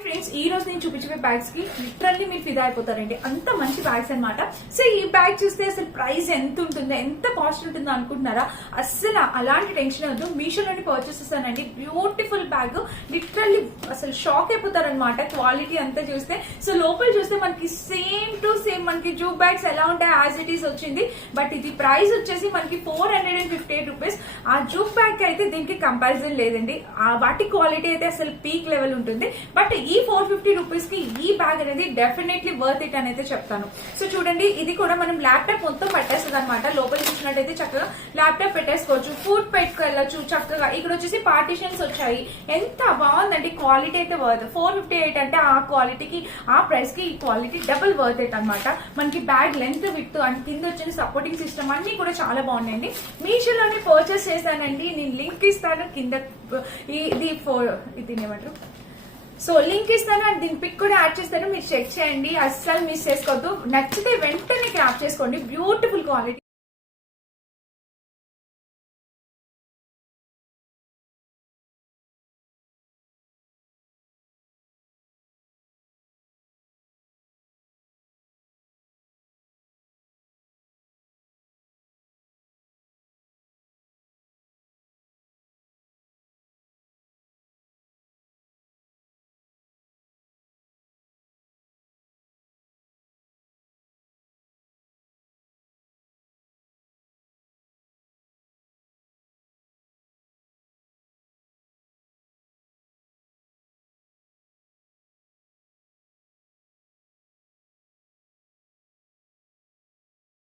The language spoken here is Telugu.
ఫ్రెండ్స్ ఈ రోజు నేను చూపించే బ్యాగ్స్ కి లిటరల్లీ మీరు ఫిదా అయిపోతారండి. అంత మంచి బ్యాగ్స్ అనమాట. సో ఈ బ్యాగ్ చూస్తే అసలు ప్రైస్ ఎంత ఉంటుందో, ఎంత కాస్ట్ ఉంటుందో అనుకుంటున్నారా? అస్సలు అలాంటి టెన్షన్ వద్దు. మీషోలోని పర్చేస్ చేస్తానండి. బ్యూటిఫుల్ బ్యాగ్, లిటరల్లీ అసలు షాక్ అయిపోతారనమాట క్వాలిటీ అంతా చూస్తే. సో లోపల చూస్తే మనకి సేమ్ టు సేమ్ మనకి జూ బ్యాగ్స్ ఎలా ఉంటాయి యాజ్ ఇట్ ఈస్ వచ్చింది. బట్ ఇది ప్రైస్ వచ్చేసి మనకి 458 రూపీస్. ఆ జూ బ్యాగ్ కి అయితే దీనికి కంపారిజన్ లేదండి. వాటి క్వాలిటీ అయితే అసలు పీక్ లెవెల్ ఉంటుంది. బట్ ఈ 450 రూపీస్ కి ఈ బ్యాగ్ అనేది డెఫినెట్లీ వర్త్ ఇట్ అని అయితే చెప్తాను. సో చూడండి, ఇది కూడా మనం ల్యాప్టాప్ మొత్తం పట్టేస్తుంది అనమాట. లోపల చూసినట్టయితే చక్కగా ల్యాప్టాప్ పెట్టేసుకోవచ్చు, ఫుడ్ పెట్టుకెళ్ళచ్చు చక్కగా. ఇక్కడ వచ్చేసి పార్టీషన్స్ వచ్చాయి. ఎంత బాగుందండి, క్వాలిటీ అయితే వర్త్. 458 అంటే ఆ క్వాలిటీకి ఆ ప్రైస్ కి ఈ క్వాలిటీ డబుల్ వర్త్ ఇట్ అనమాట. మనకి బ్యాగ్ లెంత్ విత్ అండ్ కింద వచ్చిన సపోర్టింగ్ సిస్టమ్ అన్ని కూడా చాలా బాగున్నాయండి. మీషోలోనే పర్చేస్ చేశానండి. నేను లింక్ ఇస్తాను కింద. ఇది ఏమంటారు, సో లింక్ ఇస్తాను అండ్ దీని పిక్ కూడా యాడ్ చేస్తాను. మీరు చెక్ చేయండి, అస్సలు మిస్ చేసుకోవద్దు. నచ్చితే వెంటనే క్రాప్ చేసుకోండి. Beautiful quality.